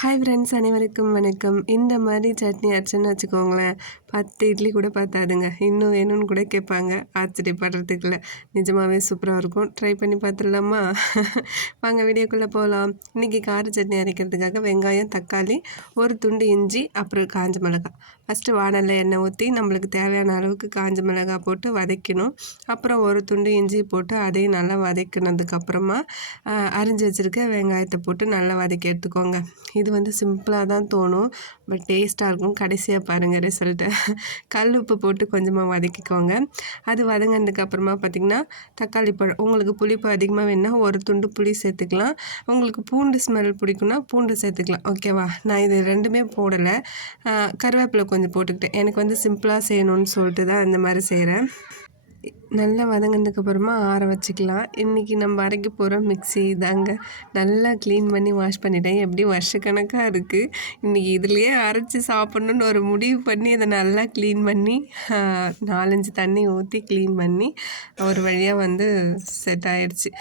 Hi friends அனைவருக்கும் வணக்கம். இந்த மாதிரி சட்னி அரைச்சேன்னு வச்சுக்கோங்களேன். பத்து இட்லி கூட பார்த்தாதுங்க இன்னும் வேணும்னு கூட கேட்பாங்க. ஆச்சரியப்படுறதுக்குள்ள. நிஜமாகவே சூப்பராக இருக்கும். ட்ரை பண்ணி பார்த்துடலாமா? வாங்க வீடியோக்குள்ளே போகலாம் இன்றைக்கி கார சட்னி அரைக்கிறதுக்காக வெங்காயம் தக்காளி ஒரு துண்டு இஞ்சி அப்புறம் காஞ்ச மிளகாய். ஃபஸ்ட்டு வானலில் எண்ணெய் ஊற்றி நம்மளுக்கு தேவையான அளவுக்கு காஞ்ச மிளகாய் போட்டு வதக்கணும். அப்புறம் ஒரு துண்டு இஞ்சி போட்டு அதையும் நல்லா வதக்கினதுக்கப்புறமா அரிஞ்சு வச்சுருக்க வெங்காயத்தை போட்டு நல்லா வதக்கி எடுத்துக்கோங்க. இது இது வந்து சிம்பிளாக தான் தோணும். பட் டேஸ்ட்டாக இருக்கும். கடைசியாக பாருங்கள் ரிசல்ட்டை. கல் உப்பு போட்டு கொஞ்சமாக வதக்கிக்கோங்க. அது வதங்கினதுக்கப்புறமா பார்த்திங்கன்னா தக்காளி பழம். உங்களுக்கு புளிப்பு அதிகமாக வேணுன்னா ஒரு துண்டு புளி சேர்த்துக்கலாம். உங்களுக்கு பூண்டு ஸ்மெல் பிடிக்குன்னா பூண்டு சேர்த்துக்கலாம். ஓகேவா நான் இது ரெண்டுமே போடலை. கருவேப்பிலை கொஞ்சம் போட்டுக்கிட்டேன். எனக்கு வந்து சிம்பிளாக செய்யணும்னு சொல்லிட்டு தான் இந்த மாதிரி செய்கிறேன் நல்லா வதங்கினதுக்கப்புறமா ஆற வச்சுக்கலாம். இன்றைக்கி நம்ம அரைக்க போகிற மிக்ஸி இதாங்க. நல்லா க்ளீன் பண்ணி வாஷ் பண்ணிட்டேன். எப்படி வருஷக்கணக்காக இருக்குது இன்றைக்கி இதுலேயே அரைச்சி சாப்பிட்ணுன்னு ஒரு முடிவு பண்ணி அதை நல்லா க்ளீன் பண்ணி நாலஞ்சு தண்ணி ஊற்றி க்ளீன் பண்ணி ஒரு வழியாக வந்து செட் ஆகிடுச்சு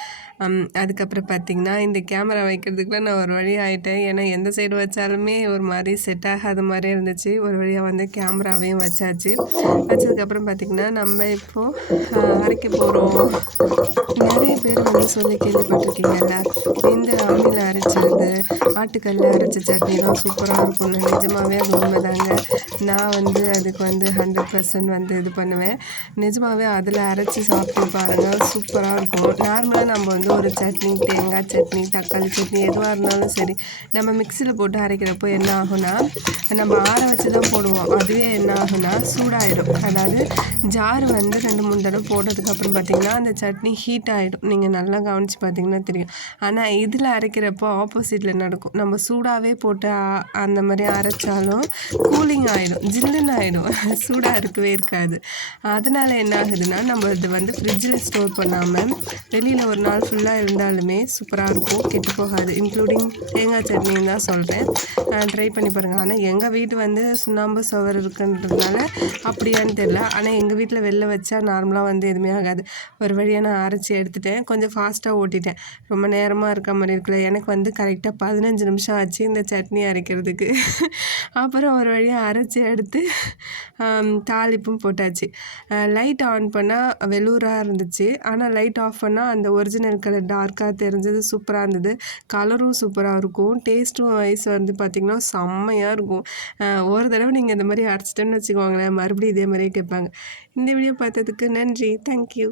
அதுக்கப்புறம் பார்த்திங்கன்னா இந்த கேமரா வைக்கிறதுக்குலாம் நான் ஒரு வழி ஆகிட்டேன் ஏன்னா எந்த சைடு வச்சாலுமே ஒரு மாதிரி செட் ஆகாத மாதிரி இருந்துச்சு. ஒரு வழியாக வந்து கேமராவையும் வச்சாச்சு. வச்சதுக்கப்புறம் பார்த்திங்கன்னா நம்ம இப்போது அரைக்க போகிறோம் நிறைய பேர் வந்து சொல்லி கேள்விப்பட்டிருக்கீங்கல்ல இந்த அம்மியில் அரைச்சது ஆட்டுக்கல்ல அரைச்ச சட்னி தான் சூப்பராக இருக்கும்னு. நிஜமாகவே அது உண்மைதாங்க. நான் வந்து அதுக்கு வந்து ஹண்ட்ரட் பர்சன்ட் வந்து இது பண்ணுவேன். நிஜமாகவே அதில் அரைச்சி சாப்பிட்டு பாருங்கள் சூப்பராக இருக்கும். நார்மலாக நம்ம வந்து ஒரு சட்னி தேங்காய் சட்னி தக்காளி சட்னி எதுவாக இருந்தாலும் சரி நம்ம மிக்சியில் போட்டு அரைக்கிறப்போ என்ன ஆகும்னா நம்ம ஆற வச்சு தான் போடுவோம். அதுவே என்ன ஆகும்னா சூடாயிடும் அதாவது ஜார் வந்து ரெண்டு மூணு தடவை போட்டதுக்கப்புறம் பார்த்திங்கன்னா அந்த சட்னி ஹீட் ஆகிடும் நீங்கள் நல்லா கவனித்து பார்த்தீங்கன்னா தெரியும். ஆனால் இதில் அரைக்கிறப்போ ஆப்போசிட்டில் நடக்கும். நம்ம சூடாகவே போட்டு அந்த மாதிரி அரைச்சாலும் கூலிங் ஆகிடும் ஜில்லுன்னு ஆகிடும் சூடாக இருக்கவே இருக்காது. அதனால் என்ன ஆகுதுன்னா நம்ம இது வந்து ஃப்ரிட்ஜில் ஸ்டோர் பண்ணாமல் வெளியில் ஒரு நாள் ஃபுல்லாக இருந்தாலுமே சூப்பராக இருக்கும். கெட்டு போகாது. இன்க்ளூடிங் தேங்காய் சட்னின்னு தான் சொல்கிறேன் ட்ரை பண்ணி பாருங்கள் ஆனால் எங்கள் வீட்டு வந்து சுண்ணாம்பு சுவர் இருக்குன்றதுனால அப்படியான்னு தெரில ஆனால் எங்கள் வீட்டில் வெளில வச்சா நார்மலாக வந்து எதுவுமே ஆகாது. ஒரு வழியாக நான் அரைச்சி எடுத்துட்டேன். கொஞ்சம் ஃபாஸ்ட்டாக ஓட்டிட்டேன். ரொம்ப நேரமாக இருக்க மாதிரி இருக்குல்ல. எனக்கு வந்து கரெக்டாக பதினஞ்சு நிமிஷம் ஆச்சு இந்த சட்னி அரைக்கிறதுக்கு. அப்புறம் ஒரு வழியாக அரைச்சி எடுத்து தாளிப்பும் போட்டாச்சு. லைட் ஆன் பண்ணால் வெளூராக இருந்துச்சு. ஆனால் லைட் ஆஃப் பண்ணால் அந்த ஒரிஜினல் கலர் டார்க்காக தெரிஞ்சது சூப்பராக இருந்தது. கலரும் சூப்பராக இருக்கும். டேஸ்ட்டும் வைஸ் வந்து பார்த்திங்கன்னா செம்மையாக இருக்கும். ஒரு தடவை நீங்கள் இந்த மாதிரி அரைச்சிட்டேன்னு வச்சுக்கோங்களேன் மறுபடியும் இதே மாதிரியே கேட்பாங்க. இந்த வீடியோ பார்த்ததுக்கு நன்றி. தேங்க்யூ